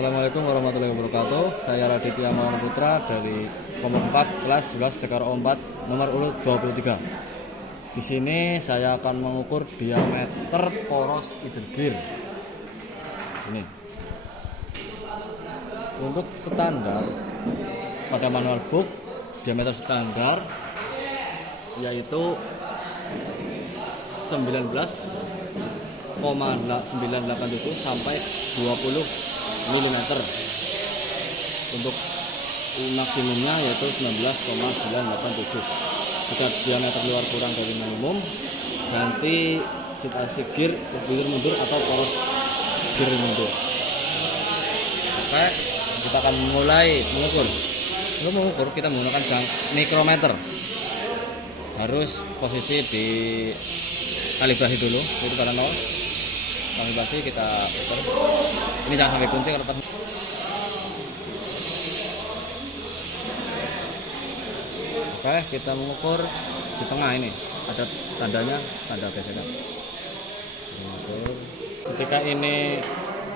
Assalamualaikum warahmatullahi wabarakatuh. Saya Raditya Maulana Putra dari kelompok 4 kelas 11 Dekaro 4 nomor urut 23. Di sini saya akan mengukur diameter poros idle gear. Ini. Untuk standar pada manual book diameter standar yaitu 19,987 sampai 20 mm. Untuk maksimumnya yaitu 19,987. Jika diameter luar kurang dari minimum, ganti situasi gear mundur atau poros gear mundur. Oke, kita akan mulai mengukur. Untuk mengukur kita menggunakan mikrometer. Harus posisi di kalibrasi dulu, itu pada 0. Kalibrasi kita ukur. Ini jangan sampai kunci kalau tetap. Oke, kita mengukur di tengah ini. Ada tandanya, tanda gesekan.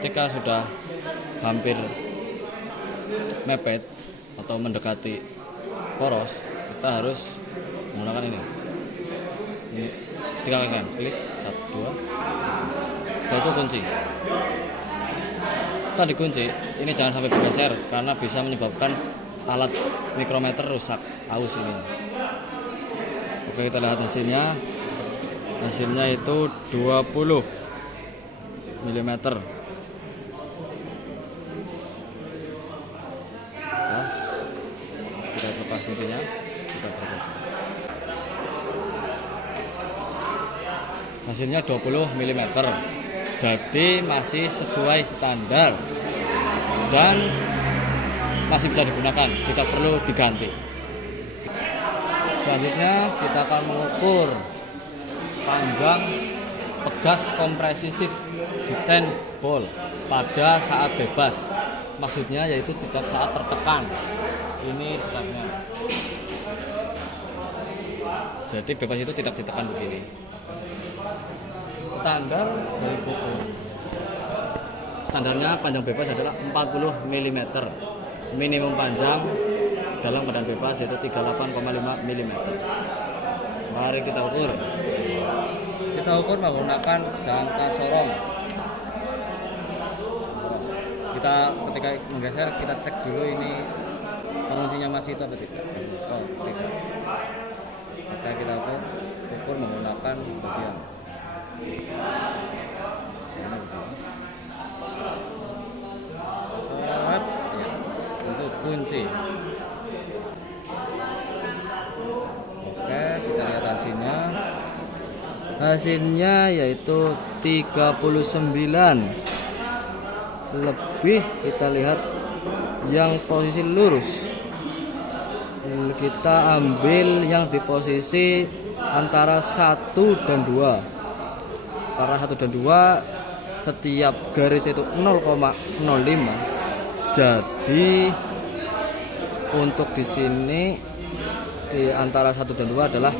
Ketika sudah hampir mepet atau mendekati poros, kita harus menggunakan ini 3 kali klik 1, 2, itu kunci. Setelah dikunci, ini jangan sampai bergeser karena bisa menyebabkan alat mikrometer rusak, aus ini. Oke, kita lihat hasilnya. Hasilnya itu 20 mm. Nah, kita lepas kuncinya, kita lepas. Hasilnya 20 mm, jadi masih sesuai standar dan masih bisa digunakan, tidak perlu diganti. Selanjutnya kita akan mengukur panjang pegas kompresi shift di 10 ball pada saat bebas, maksudnya yaitu tidak saat tertekan. Ini dekatnya, jadi bebas itu tidak ditekan begini. Standar dari buku, standarnya panjang bebas adalah 40 mm. Minimum panjang dalam keadaan bebas yaitu 38,5 mm. Mari kita ukur. Kita ukur menggunakan jangka sorong. Kita ketika menggeser, kita cek dulu ini penguncinya masih itu atau tidak. Oh, tidak. Maka kita ukur menggunakan bagian. Saat ya, untuk kunci. Oke, kita lihat hasilnya. Hasilnya yaitu 39 lebih. Kita lihat yang posisi lurus. Kita ambil yang di posisi antara 1 dan 2. Karena 1 dan 2 setiap garis itu 0,05. Jadi untuk di sini di antara 1 dan 2 adalah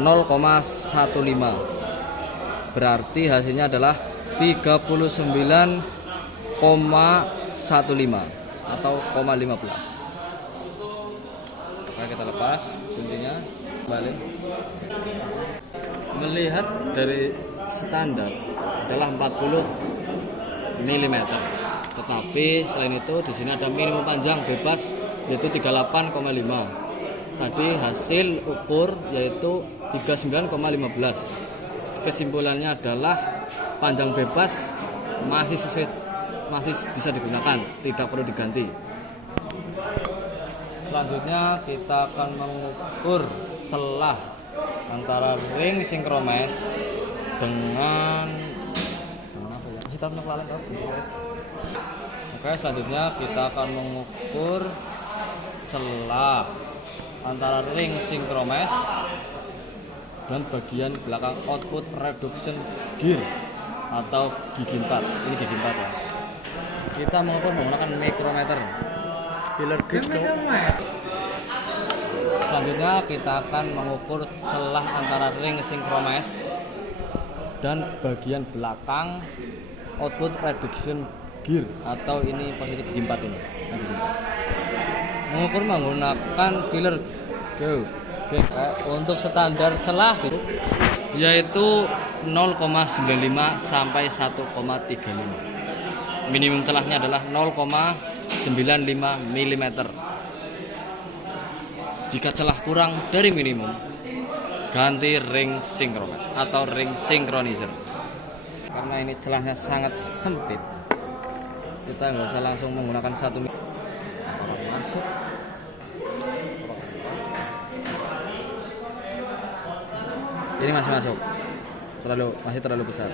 0,15. Berarti hasilnya adalah 39,15 atau 0,15. Oke, kita lepas kuncinya balik. Melihat dari standar adalah 40 mm. Tetapi selain itu di sini ada minimum panjang bebas yaitu 38,5. Tadi hasil ukur yaitu 39,15. Kesimpulannya adalah panjang bebas masih bisa digunakan, tidak perlu diganti. Selanjutnya kita akan mengukur celah antara ring sinkromes dengan apa ya? Oke, selanjutnya kita akan mengukur celah antara ring sinkromes dan bagian belakang output reduction gear atau gigi 4. Ini gigi 4 ya. Kita mengukur menggunakan mikrometer. Filler gear. Selanjutnya kita akan mengukur celah antara ring sinkromes dan bagian belakang output reduction gear atau ini posisi gigi 4 ini. Mengukur menggunakan filler go. Oke. Untuk standar celah yaitu 0,95 sampai 1,35. Minimum celahnya adalah 0,95 mm. Jika celah kurang dari minimum, ganti ring synchronizer atau ring synchronizer. Karena ini celahnya sangat sempit, kita nggak usah langsung menggunakan 1 mm. Masuk. Ini masih masuk, masih terlalu besar.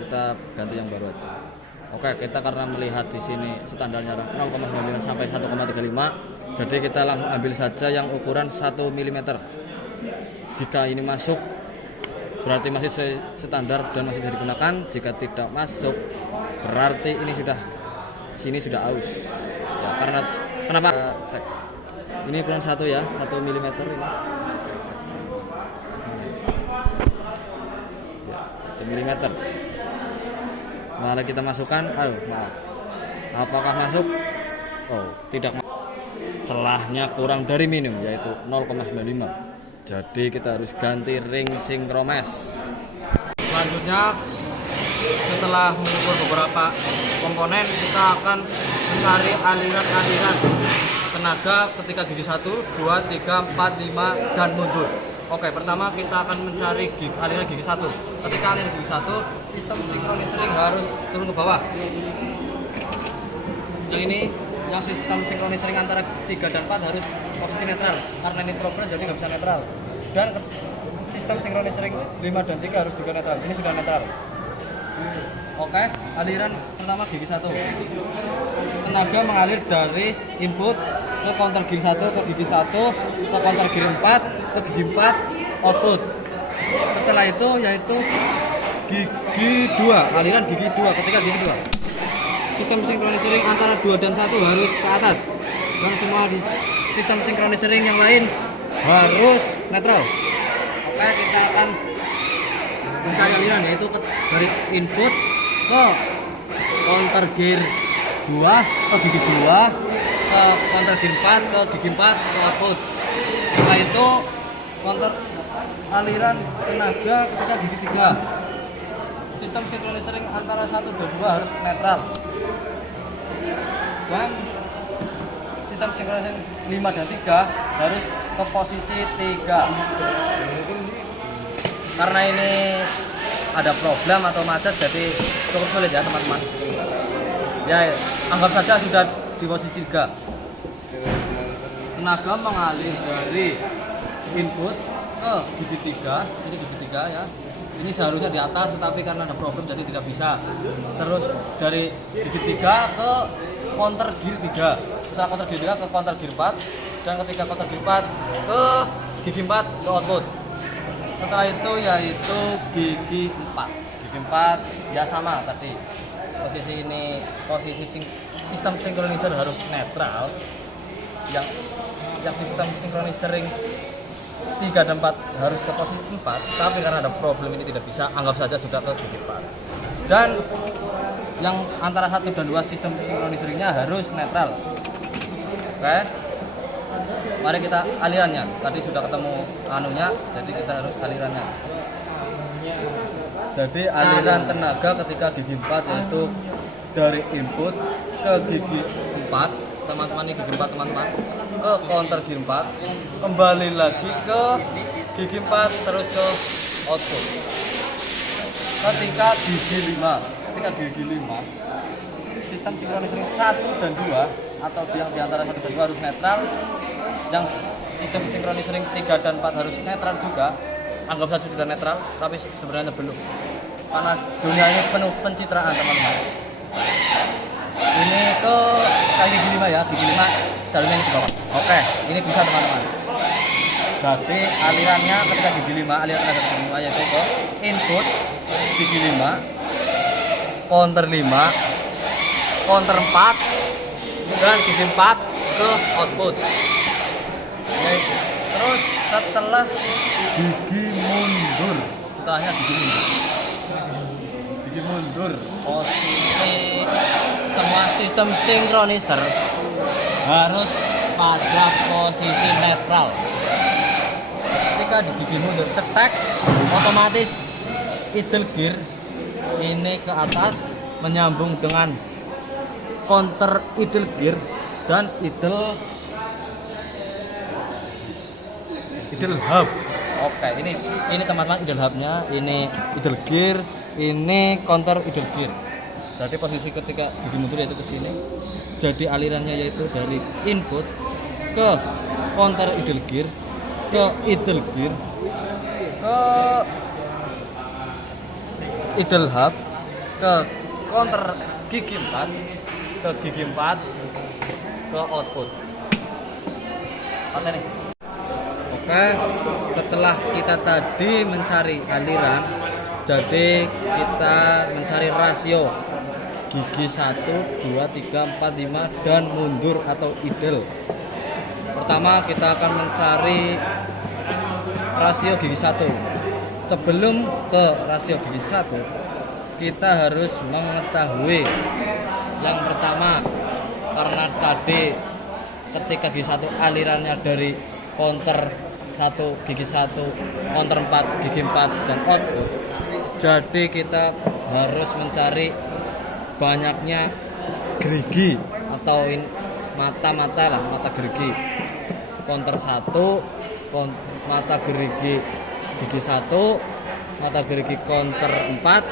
Kita ganti yang baru aja. Oke, kita karena melihat di sini standarnya 0,95 sampai 1,35, jadi kita langsung ambil saja yang ukuran 1 mm. Jika ini masuk, berarti masih standar dan masih bisa digunakan. Jika tidak masuk, berarti ini sini sudah aus. Ya, karena kenapa? Cek. Ini ukuran 1 ya, 1 mm ini. Ya, 1 mm. Mari kita masukkan. Maaf. Apakah masuk? Oh, tidak. Celahnya kurang dari minimum, yaitu 0,95. Jadi kita harus ganti ring synchronizer. Selanjutnya, setelah mengukur beberapa komponen, kita akan mencari aliran-aliran tenaga ketika gigi 1, 2, 3, 4, 5 dan mundur. Oke, pertama kita akan mencari aliran gigi 1. Ketika aliran gigi 1, sistem synchronizer harus turun ke bawah. Yang ini, yang sistem synchronizer antara 3 dan 4 harus posisi netral. Karena ini program jadi nggak bisa netral. Dan sistem synchronizer 5 dan 3 harus juga netral. Ini sudah netral. Oke, aliran pertama gigi 1. Tenaga mengalir dari input ke counter gigi 1 ke gigi 1 ke counter gigi 4 ke gigi 4 output. Setelah itu yaitu gigi 2, aliran gigi 2 ketika gigi 2. Sistem synchronizer antara 2 dan 1 harus ke atas. Dan semua di sistem synchronizer yang lain harus netral. Oke, kita akan mencari aliran yaitu dari input ke counter gear 2 ke gigi 2 ke counter gear 4 ke gigi 4 ke output. Setelah itu counter aliran tenaga ketika gigi 3. Sistem synchronizer antara 1 dan 2 harus netral. Dan sistem synchronizer 5 dan 3 harus ke posisi 3. Karena ini ada problem atau macet, jadi cukup sulit ya teman-teman. Ya, anggap saja sudah di posisi 3. Tenaga mengalir dari input ke gigi 3, ini gigi 3 ya. Ini seharusnya di atas, tetapi karena ada problem jadi tidak bisa. Terus dari gigi 3 ke counter gear 3. Setelah counter gear 3 ke counter gear 4, dan ketika counter gear 4 ke gigi 4 ke output. Setelah itu yaitu gigi 4. Gigi 4 ya sama tadi. Posisi ini, posisi sistem synchronizer harus netral. Yang sistem synchronizer 3 dan 4 harus ke posisi 4, tapi karena ada problem ini tidak bisa, anggap saja sudah ke gigi 4. Dan yang antara 1 dan 2 sistem synchronizer-nya harus netral. Oke. Mari kita alirannya. Tadi sudah ketemu anunya, jadi kita harus alirannya. Jadi aliran tenaga ketika gigi 4 yaitu dari input ke gigi 4, teman-teman ini gigi 4 teman-teman, ke counter gigi 4, kembali lagi ke gigi 4 terus ke output. Ketika gigi 5, sistem synchronizer 1 dan 2 atau yang di antara 1 dan 2 harus netral. Yang sistem synchronizer 3 dan 4 harus netral juga. Anggap saja sudah netral, tapi sebenarnya belum. Karena dunia ini penuh pencitraan teman-teman. Ini ke gigi 5 ya, gigi 5 jalurnya ini ke bawah. Oke, ini bisa teman-teman. Jadi alirannya ketika gigi 5, aliran tenaga gigi 5 yaitu ke input gigi 5, counter 5, counter 4, dan gigi 4 ke output. Terus setelah gigi mundur, setelahnya gigi mundur. Gigi mundur. Posisi semua sistem synchronisher harus pada posisi netral. Ketika di gigi mundur cetek, otomatis idle gear ini ke atas menyambung dengan counter idle gear dan idle hub. Oke, ini teman-teman idle hubnya, ini idle gear, ini counter idle gear. Jadi posisi ketika gigi mundur yaitu ke sini. Jadi alirannya yaitu dari input ke counter idle gear, ke idle gear, ke idle hub, ke counter gigi 4, ke gigi 4, ke output. Nih. Oke, setelah kita tadi mencari aliran, jadi kita mencari rasio gigi 1, 2, 3, 4, 5 dan mundur atau idle. Pertama kita akan mencari rasio gigi 1. Sebelum ke rasio gigi 1, kita harus mengetahui yang pertama, karena tadi ketika gigi 1 alirannya dari counter 1 gigi 1, counter 4 gigi 4 dan output. Jadi kita harus mencari banyaknya gerigi atau mata-mata lah, mata gerigi. Counter 1, mata gerigi gigi 1, mata gerigi counter 4,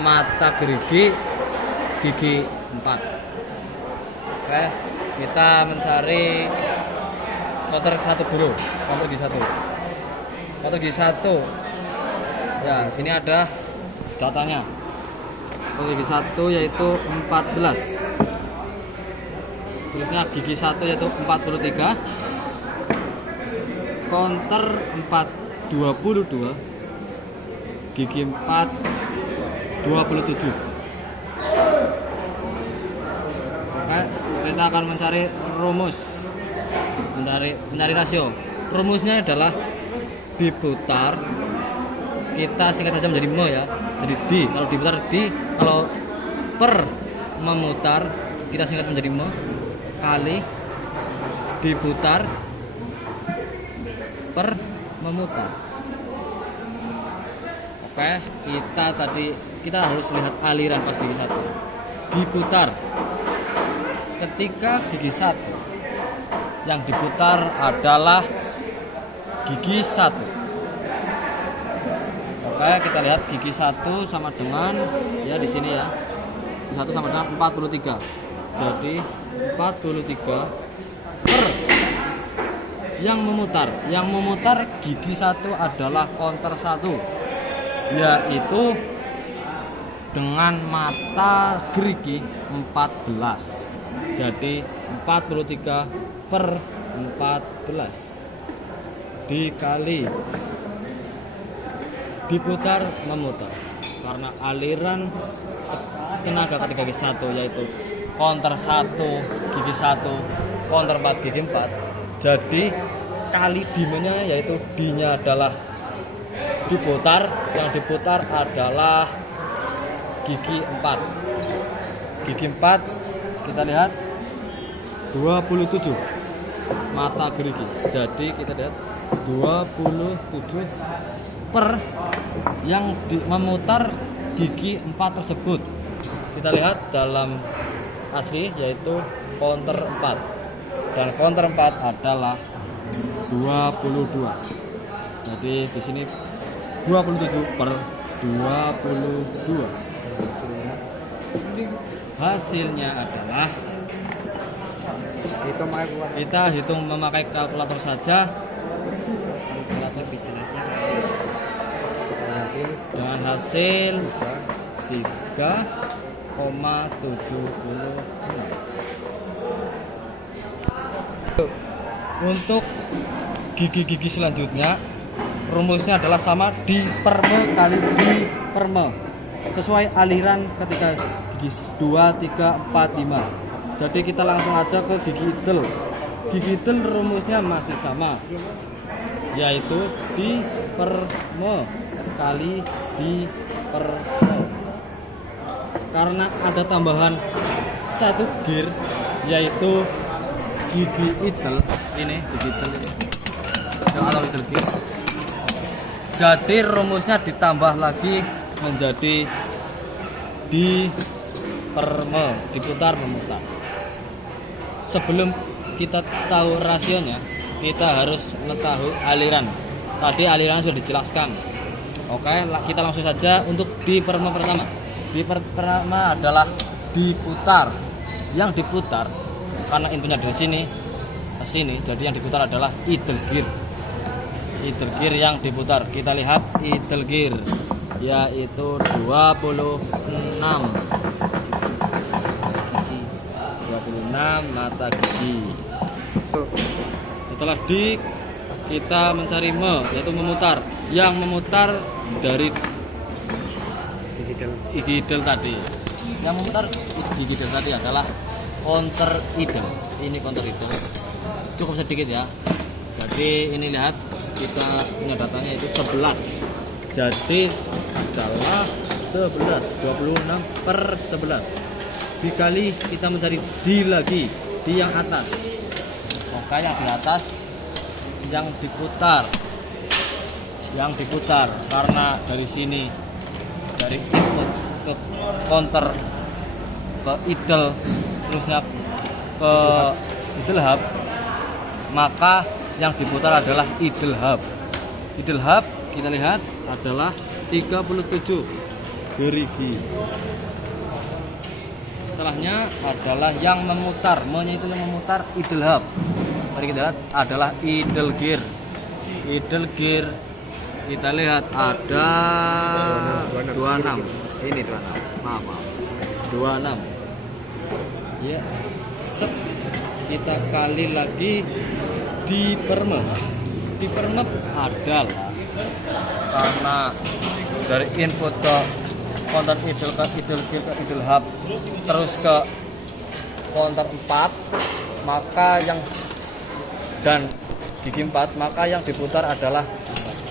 mata gerigi gigi 4. Oke, kita mencari counter 1 dulu, counter gigi 1. Counter gigi 1. Ya, ini ada datanya. Counter gigi 1 yaitu 14. Tulisnya gigi 1 yaitu 43. Counter 4 22. Gigi 4 27. Oke, kita akan mencari rumus. Mencari rasio. Rumusnya adalah diputar, kita singkat saja menjadi me ya. Jadi di, kalau diputar di, kalau per memutar kita singkat menjadi me, kali diputar per memutar. Oke, kita harus lihat aliran pas gigi 1. Diputar. Ketika gigi 1 yang diputar adalah gigi 1. Oke, kita lihat gigi 1 sama dengan ya di sini ya. Gigi 1 sama dengan 43. Jadi 43 per yang memutar gigi 1 adalah counter 1, yaitu dengan mata gerigi 14. Jadi 43 per 14 dikali diputar memutar, karena aliran tenaga ketika gigi 1 yaitu counter 1 gigi 1, counter 4 gigi 4. Jadi kali dimenya yaitu D-nya adalah diputar, yang diputar adalah gigi 4. Gigi 4 kita lihat 27 mata gerigi. Jadi kita lihat 27 per yang memutar gigi 4 tersebut. Kita lihat dalam asli yaitu counter 4. Dan counter 4 adalah 22. Jadi di sini 27 per 22. Hasilnya adalah kita hitung memakai kalkulator saja. Kalkulator lebih jelasnya dengan hasil 3,76. Untuk gigi-gigi selanjutnya rumusnya adalah sama di per me kali di per me, sesuai aliran ketika gigi 2, 3, 4, 5. Jadi kita langsung aja ke gigi idle. Gigi idle rumusnya masih sama, yaitu di per me kali di per me. karena ada tambahan satu gear, yaitu gigi idle. Ini gigi idle ini atau idle gear. Jadi rumusnya ditambah lagi menjadi diputar memutar. Sebelum kita tahu rasionya, kita harus mengetahui aliran. Tadi alirannya sudah dijelaskan. Oke, kita langsung saja untuk di perma pertama. Di pertama adalah diputar. Yang diputar karena inpunya dari sini ke sini, jadi yang diputar adalah idle gear. Idle gear yang diputar. Kita lihat idle gear yaitu 26 mata gigi. Setelah kita mencari yaitu memutar. Yang memutar dari gigi idle tadi. Yang memutar gigi idle tadi adalah counter idle. Ini counter idle. Cukup sedikit ya. Jadi ini lihat, kita punya datanya itu 11. Jadi adalah 11, 26 per 11. Dikali kita mencari di lagi di yang atas. Oke, yang di atas yang diputar. Yang diputar karena dari sini, dari input ke counter ke idle, terusnya ke idle hub, maka yang diputar adalah idle hub. Idle hub kita lihat adalah 37 gerigi. Setelahnya adalah yang memutar, itu yang memutar idle hub. Mari kita lihat adalah idle gear. Idle gear kita lihat ada 26. Ini 26. Maaf. 26. Ya. Set. Kita kali lagi di permep. Di permep adalah karena dari input ke counter idle ke idle gear ke idle hub terus ke counter 4, maka yang dan gigi 4, maka yang diputar adalah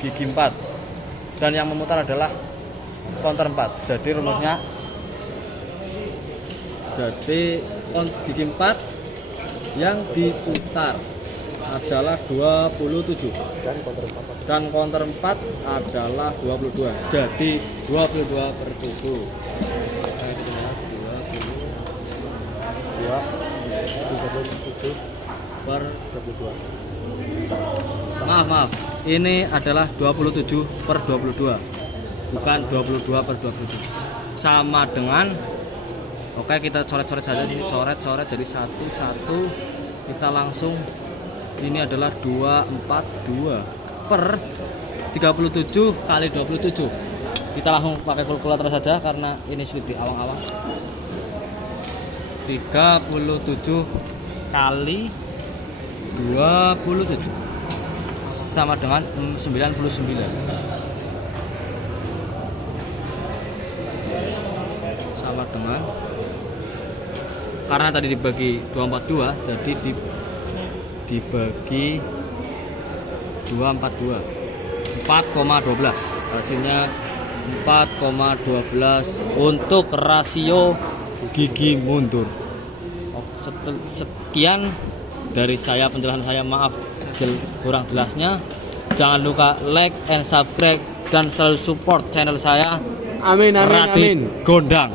gigi 4 dan yang memutar adalah counter 4. Jadi rumusnya, jadi gigi 4 yang diputar adalah 27 dan counter 4 adalah 22. Jadi 22 per 7. Nah, kita lihat 22 per 22. Maaf. Ini adalah 27 per 22. Bukan 22 per 27. Sama dengan, oke, kita coret-coret saja sini, coret jadi 1 kita langsung. Ini adalah 242 per 37 kali 27. Kita langsung pakai kalkulator saja karena ini sulit di awang-awang. 37 kali 27 sama dengan 99. Sama dengan, karena tadi dibagi 242, jadi dibagi 242, 4,12, hasilnya 4,12 untuk rasio gigi mundur. Sekian dari saya, penjelasan saya, maaf kurang jelasnya. Jangan lupa like and subscribe dan selalu support channel saya. Amin. Radit Gondang.